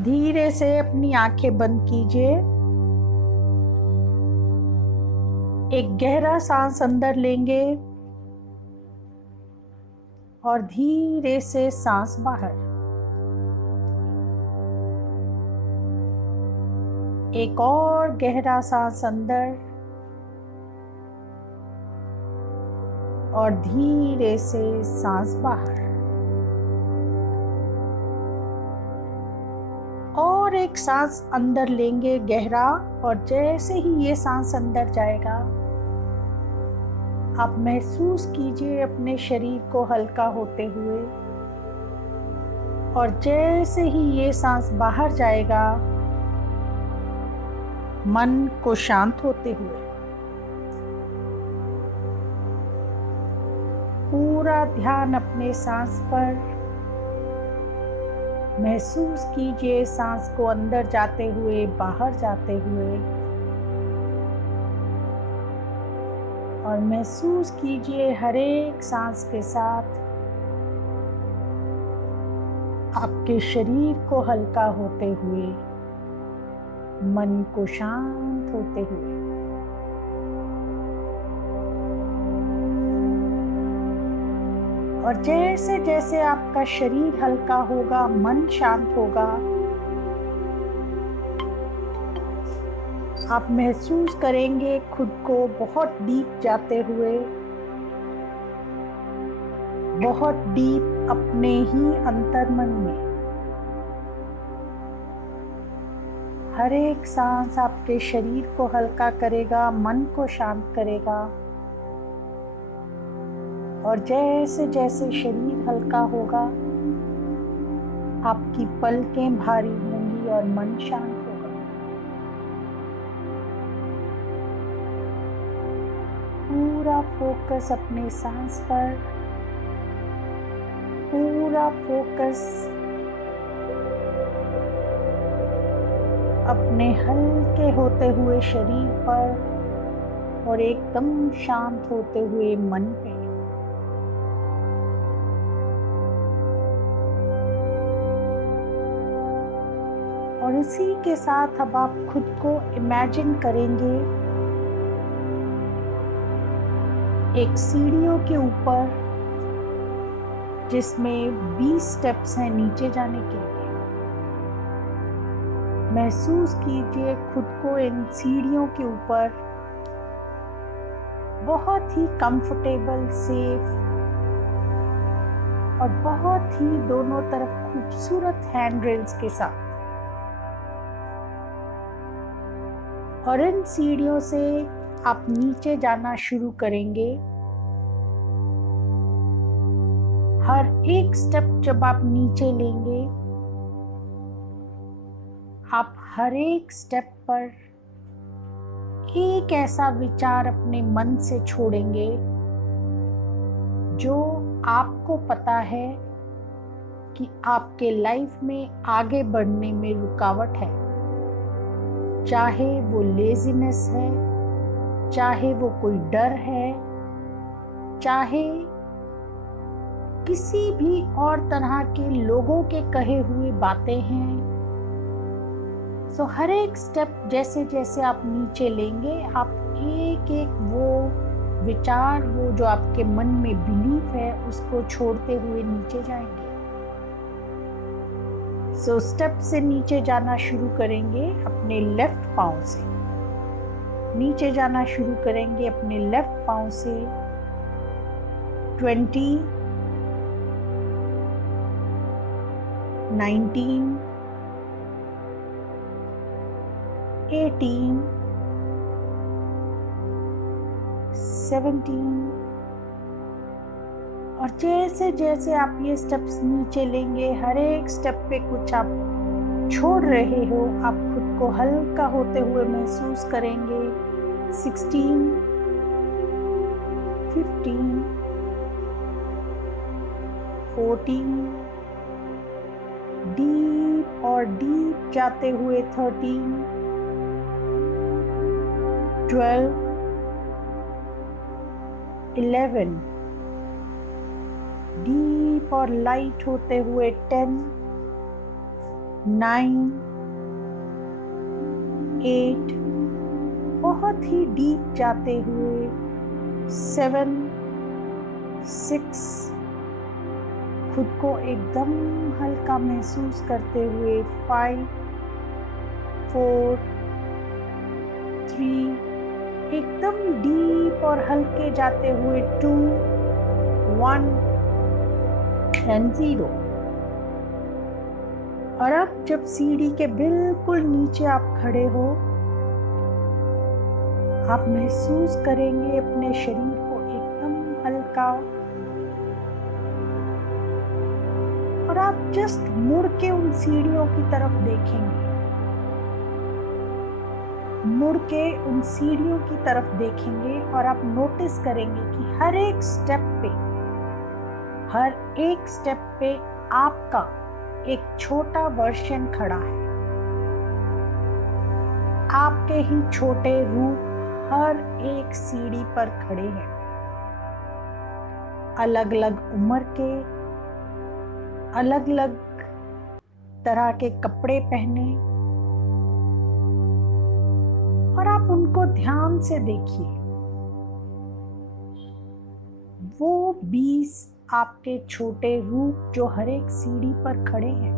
धीरे से अपनी आंखें बंद कीजिए। एक गहरा सांस अंदर लेंगे और धीरे से सांस बाहर। एक और गहरा सांस अंदर और धीरे से सांस बाहर। और एक सांस अंदर लेंगे गहरा, और जैसे ही ये सांस अंदर जाएगा आप महसूस कीजिए अपने शरीर को हल्का होते हुए, और जैसे ही ये सांस बाहर जाएगा मन को शांत होते हुए। पूरा ध्यान अपने सांस पर। महसूस कीजिए सांस को अंदर जाते हुए, बाहर जाते हुए, और महसूस कीजिए हर एक सांस के साथ आपके शरीर को हल्का होते हुए, मन को शांत होते हुए। और जैसे जैसे आपका शरीर हल्का होगा, मन शांत होगा, आप महसूस करेंगे खुद को बहुत डीप जाते हुए, बहुत डीप अपने ही अंतर्मन में। हर एक सांस आपके शरीर को हल्का करेगा, मन को शांत करेगा, और जैसे जैसे शरीर हल्का होगा आपकी पलकें भारी होंगी और मन शांत होगा। पूरा फोकस अपने सांस पर, पूरा फोकस अपने हल्के होते हुए शरीर पर और एकदम शांत होते हुए मन पे। और इसी के साथ अब आप खुद को इमेजिन करेंगे एक सीढ़ियों के ऊपर, जिसमें 20 स्टेप्स हैं नीचे जाने के लिए। महसूस कीजिए खुद को इन सीढ़ियों के ऊपर बहुत ही कंफर्टेबल, सेफ और बहुत ही दोनों तरफ खूबसूरत हैंड रेल्स के साथ। और इन सीढ़ियों से आप नीचे जाना शुरू करेंगे। हर एक स्टेप जब आप नीचे लेंगे, आप हर एक स्टेप पर एक ऐसा विचार अपने मन से छोड़ेंगे जो आपको पता है कि आपके लाइफ में आगे बढ़ने में रुकावट है। चाहे वो लेजीनेस है, चाहे वो कोई डर है, चाहे किसी भी और तरह के लोगों के कहे हुए बातें हैं। सो हर एक स्टेप जैसे जैसे आप नीचे लेंगे, आप एक एक वो विचार, वो जो आपके मन में बिलीफ है, उसको छोड़ते हुए नीचे जाएंगे। सो स्टेप से नीचे जाना शुरू करेंगे अपने लेफ्ट पाँव से। नीचे जाना शुरू करेंगे अपने लेफ्ट पाँव से। 20, 19, 18, 17, और जैसे जैसे आप ये स्टेप्स नीचे लेंगे, हर एक स्टेप पे कुछ आप छोड़ रहे हो, आप खुद को हल्का होते हुए महसूस करेंगे। 16, 15, 14, डीप और डीप जाते हुए 13, 12, 11, डीप और लाइट होते हुए 10, 9, 8, बहुत ही डीप जाते हुए 7, 6, खुद को एकदम हल्का महसूस करते हुए 5, 4, 3, एकदम डीप और हल्के जाते हुए 2, 1 एंड 0। और अब जब सीढ़ी के बिल्कुल नीचे आप खड़े हो, आप महसूस करेंगे अपने शरीर को एकदम हल्का, और आप जस्ट मुड़ के उन सीढ़ियों की तरफ देखेंगे। मुड़ के उन सीढ़ियों की तरफ देखेंगे और आप नोटिस करेंगे कि हर एक स्टेप पे आपका एक छोटा वर्जन खड़ा है। आपके ही छोटे रूप हर एक सीढ़ी पर खड़े हैं, अलग अलग उम्र के, अलग अलग तरह के कपड़े पहने, और आप उनको ध्यान से देखिए। वो 20 आपके छोटे रूप जो हर एक सीढ़ी पर खड़े हैं,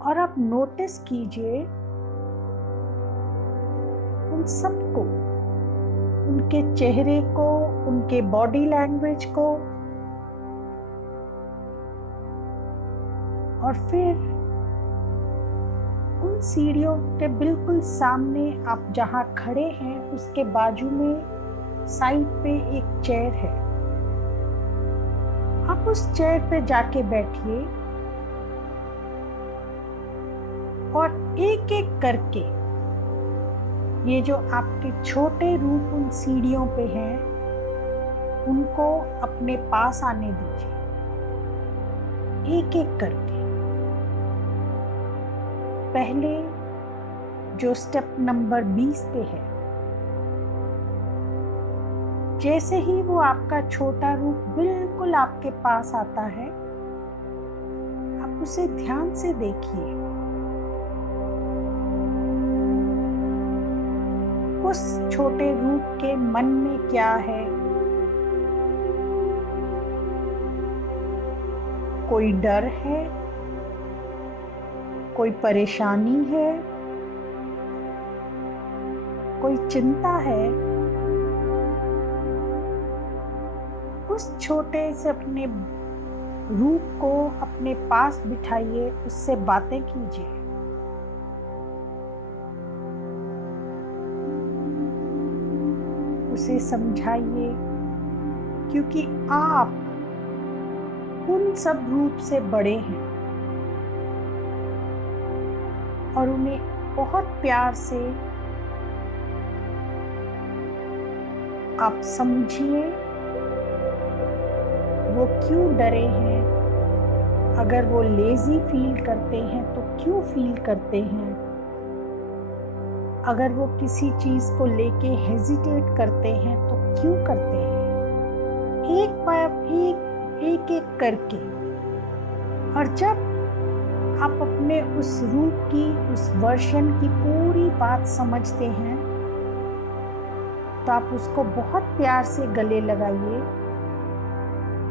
और आप नोटिस कीजिए उन सबको, उनके चेहरे को, उनके बॉडी लैंग्वेज को, और फिर उन सीढ़ियों के बिल्कुल सामने आप जहां खड़े हैं उसके बाजू में साइड पे एक चेयर है। आप उस चेयर पे जाके बैठिए और एक एक करके ये जो आपके छोटे रूप उन सीढ़ियों पे हैं उनको अपने पास आने दीजिए, एक एक करके। पहले जो स्टेप नंबर 20 पे है, जैसे ही वो आपका छोटा रूप बिल्कुल आपके पास आता है, आप उसे ध्यान से देखिए। उस छोटे रूप के मन में क्या है? कोई डर है? कोई परेशानी है? कोई चिंता है? उस छोटे से अपने रूप को अपने पास बिठाइए, उससे बातें कीजिए। उसे समझाइए, क्योंकि आप उन सब रूप से बड़े हैं और उन्हें बहुत प्यार से आप समझिए वो क्यों डरे हैं। अगर वो लेजी फील करते हैं तो क्यों फील करते हैं? अगर वो किसी चीज को लेके हेजिटेट करते हैं तो क्यों करते हैं? एक बार एक करके। और जब आप अपने उस रूप की, उस वर्जन की पूरी बात समझते हैं तो आप उसको बहुत प्यार से गले लगाइए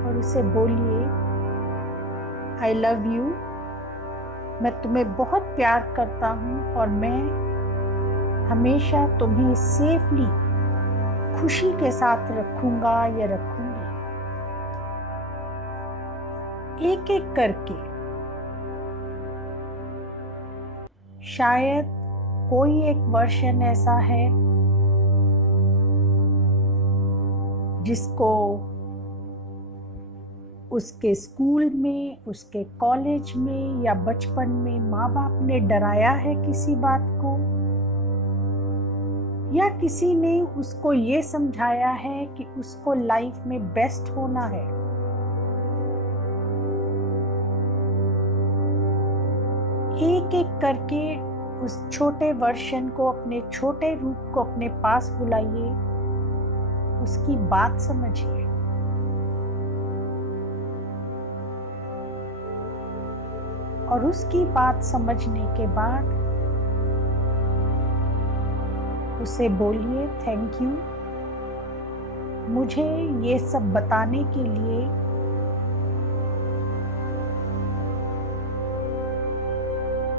और उसे बोलिए, आई लव यू, मैं तुम्हें बहुत प्यार करता हूँ और मैं हमेशा तुम्हें सेफली, खुशी के साथ रखूंगा या रखूंगी। एक एक करके। शायद कोई एक वर्जन ऐसा है जिसको उसके स्कूल में, उसके कॉलेज में या बचपन में माँ बाप ने डराया है किसी बात को, या किसी ने उसको ये समझाया है कि उसको लाइफ में बेस्ट होना है। एक एक करके उस छोटे वर्जन को, अपने छोटे रूप को अपने पास बुलाइए, उसकी बात समझिए। और उसकी बात समझने के बाद उसे बोलिए थैंक यू मुझे ये सब बताने के लिए।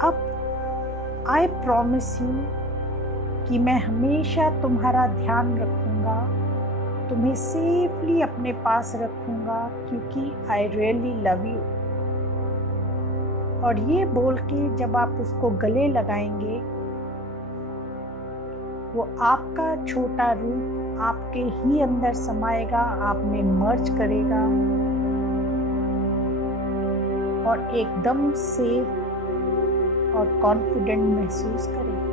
अब आई प्रॉमिस यू कि मैं हमेशा तुम्हारा ध्यान रखूंगा, तुम्हें सेफली अपने पास रखूंगा क्योंकि आई रियली लव यू। और ये बोल के जब आप उसको गले लगाएंगे, वो आपका छोटा रूप आपके ही अंदर समाएगा, आप में मर्ज करेगा और एकदम सेफ और कॉन्फिडेंट महसूस करेगा।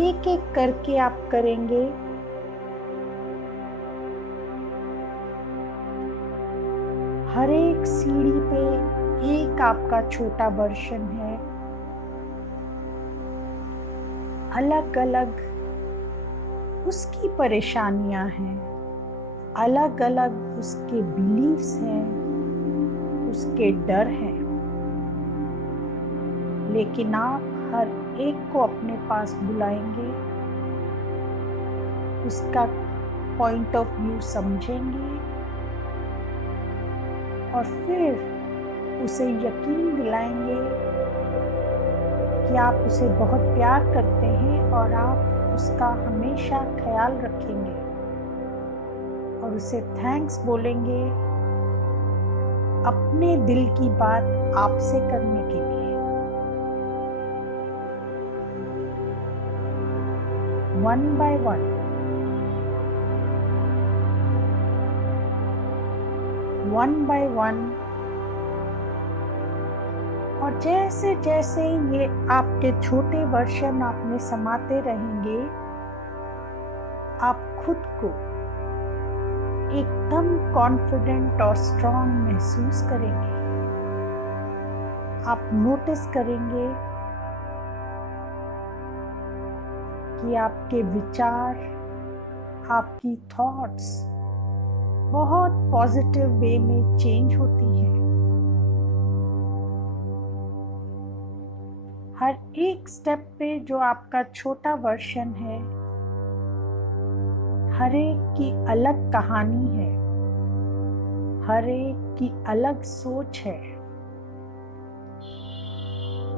एक एक करके आप करेंगे। हर एक सीढ़ी पे एक आपका छोटा वर्जन है, अलग अलग उसकी परेशानियां हैं, अलग अलग उसके बिलीव्स हैं, उसके डर हैं, लेकिन आप हर एक को अपने पास बुलाएंगे, उसका पॉइंट ऑफ व्यू समझेंगे और फिर उसे यकीन दिलाएंगे कि आप उसे बहुत प्यार करते हैं और आप उसका हमेशा ख्याल रखेंगे और उसे थैंक्स बोलेंगे अपने दिल की बात आपसे करने के लिए। वन बाय वन और जैसे जैसे ये आपके छोटे वर्जन आप में समाते रहेंगे, आप खुद को एकदम कॉन्फिडेंट और स्ट्रांग महसूस करेंगे। आप नोटिस करेंगे कि आपके विचार, आपकी थॉट्स बहुत पॉजिटिव वे में चेंज होती है। हर एक स्टेप पे जो आपका छोटा वर्जन है, हर एक की अलग कहानी है, हर एक की अलग सोच है।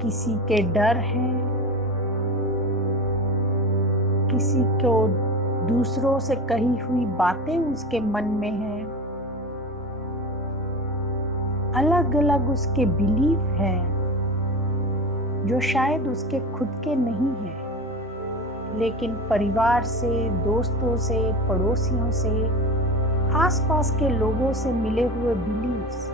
किसी के डर हैं, किसी को दूसरों से कही हुई बातें उसके मन में हैं, अलग अलग उसके बिलीफ हैं जो शायद उसके खुद के नहीं हैं, लेकिन परिवार से, दोस्तों से, पड़ोसियों से, आसपास के लोगों से मिले हुए बिलीफ्स।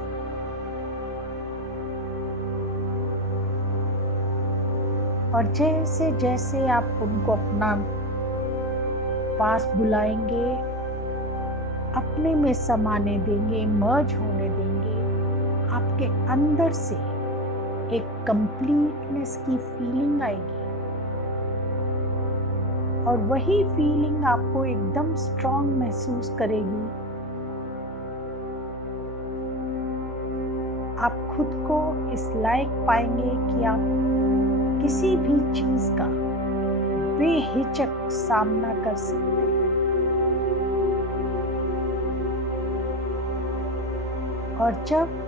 और जैसे जैसे आप उनको अपना पास बुलाएंगे, अपने में समाने देंगे, मर्ज होने देंगे, आपके अंदर से एक कंप्लीटनेस की फीलिंग आएगी और वही फीलिंग आपको एकदम स्ट्रांग महसूस करेगी। आप खुद को इस लायक पाएंगे कि आप किसी भी चीज का बेहिचक सामना कर सकते हैं। और जब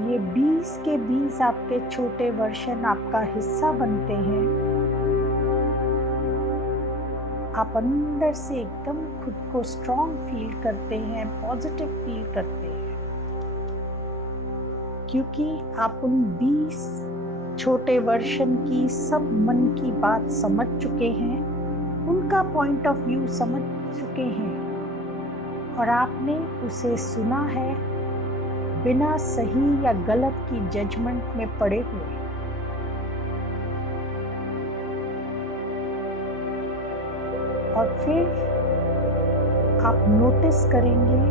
ये 20 के 20 आपके छोटे वर्जन आपका हिस्सा बनते हैं, आप अंदर से एकदम खुद को स्ट्रांग फील करते हैं, पॉजिटिव फील करते हैं, क्योंकि आप उन 20 छोटे वर्जन की सब मन की बात समझ चुके हैं, उनका पॉइंट ऑफ व्यू समझ चुके हैं और आपने उसे सुना है बिना सही या गलत की जजमेंट में पड़े हुए। और फिर आप नोटिस करेंगे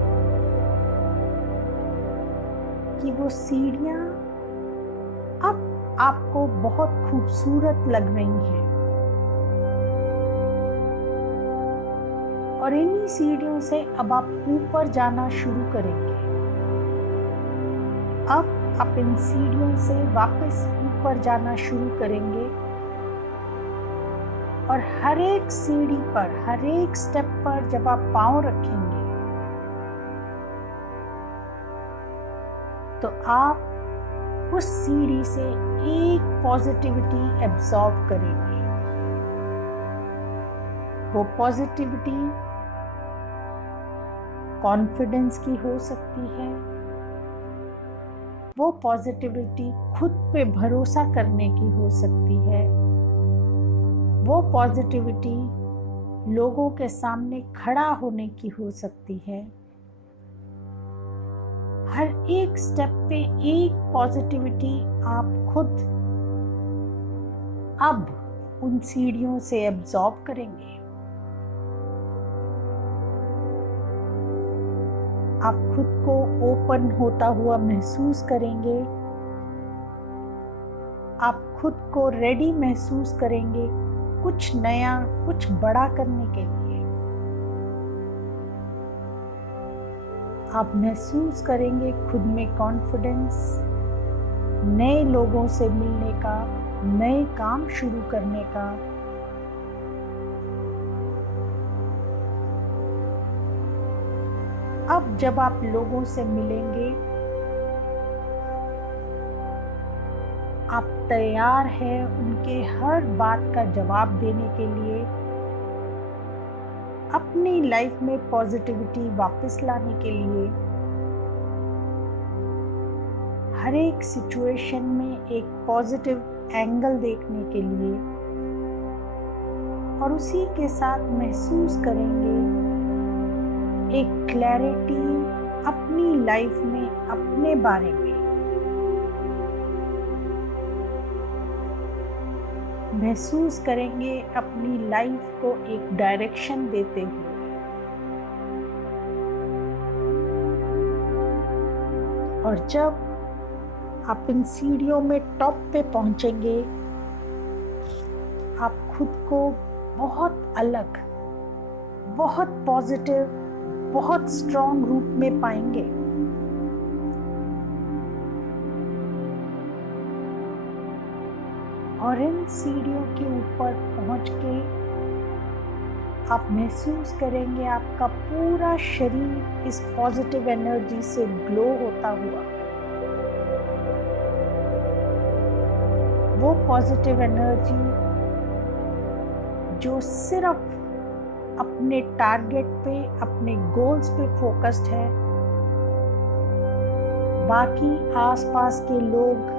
कि वो सीढ़ियां अब आपको बहुत खूबसूरत लग रही हैं और इन्हीं सीढ़ियों से अब आप ऊपर जाना शुरू करेंगे। अब आप इन सीढ़ियों से वापस ऊपर जाना शुरू करेंगे और हर एक सीढ़ी पर, हर एक स्टेप पर जब आप पांव रखेंगे तो आप उस सीढ़ी से एक पॉजिटिविटी एब्जॉर्ब करेंगे। वो पॉजिटिविटी कॉन्फिडेंस की हो सकती है, वो पॉजिटिविटी खुद पे भरोसा करने की हो सकती है, वो पॉजिटिविटी लोगों के सामने खड़ा होने की हो सकती है। हर एक स्टेप पे एक पॉजिटिविटी आप खुद अब उन सीढ़ियों से एब्जॉर्ब करेंगे। आप खुद को ओपन होता हुआ महसूस करेंगे, आप खुद को रेडी महसूस करेंगे कुछ नया, कुछ बड़ा करने के लिए। आप महसूस करेंगे खुद में कॉन्फिडेंस, नए लोगों से मिलने का, नए काम शुरू करने का। अब जब आप लोगों से मिलेंगे, आप तैयार हैं उनके हर बात का जवाब देने के लिए, अपनी लाइफ में पॉजिटिविटी वापस लाने के लिए, हर एक सिचुएशन में एक पॉजिटिव एंगल देखने के लिए, और उसी के साथ महसूस करेंगे एक क्लैरिटी अपनी लाइफ में, अपने बारे में। महसूस करेंगे अपनी लाइफ को एक डायरेक्शन देते हुए। और जब आप इन सीढ़ियों में टॉप पे पहुंचेंगे, आप खुद को बहुत अलग, बहुत पॉजिटिव, बहुत स्ट्रॉन्ग रूप में पाएंगे। और इन सीढ़ियों के ऊपर पहुंच के आप महसूस करेंगे आपका पूरा शरीर इस पॉजिटिव एनर्जी से ग्लो होता हुआ। वो पॉजिटिव एनर्जी जो सिर्फ अपने टारगेट पे, अपने गोल्स पे फोकस्ड है। बाकी आसपास के लोग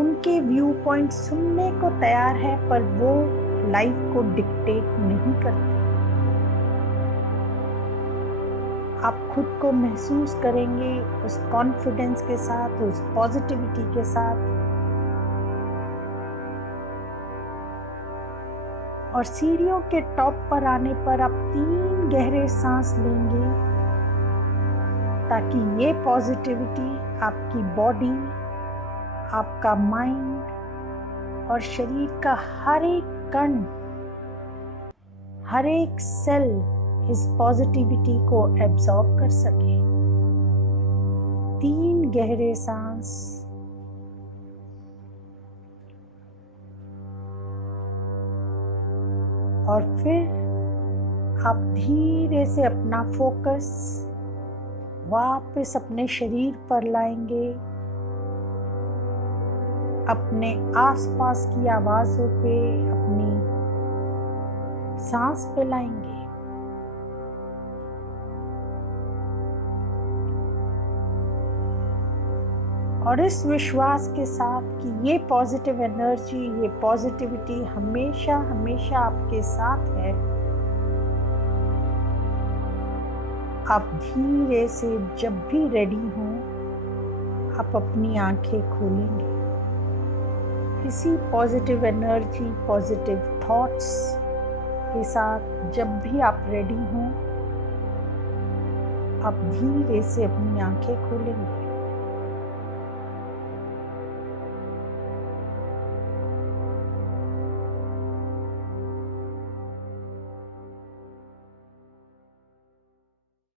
उनके व्यू पॉइंट सुनने को तैयार है, पर वो लाइफ को डिक्टेट नहीं करते। आप खुद को महसूस करेंगे उस कॉन्फिडेंस के साथ, उस पॉजिटिविटी के साथ। और सीढ़ियों के टॉप पर आने पर आप 3 गहरे सांस लेंगे, ताकि ये पॉजिटिविटी आपकी बॉडी, आपका माइंड और शरीर का हर एक कण, हर एक सेल इस पॉजिटिविटी को एब्जॉर्ब कर सके। 3 गहरे सांस। और फिर आप धीरे से अपना फोकस वापस अपने शरीर पर लाएंगे, अपने आसपास की आवाजों पे, अपनी सांस पे लाएंगे। और इस विश्वास के साथ कि ये पॉजिटिव एनर्जी, ये पॉजिटिविटी हमेशा हमेशा आपके साथ है, आप धीरे से जब भी रेडी हों, आप अपनी आंखें खोलेंगे। इसी पॉजिटिव एनर्जी, पॉजिटिव थॉट्स के साथ जब भी आप रेडी हों, आप धीरे से अपनी आंखें खोलेंगे।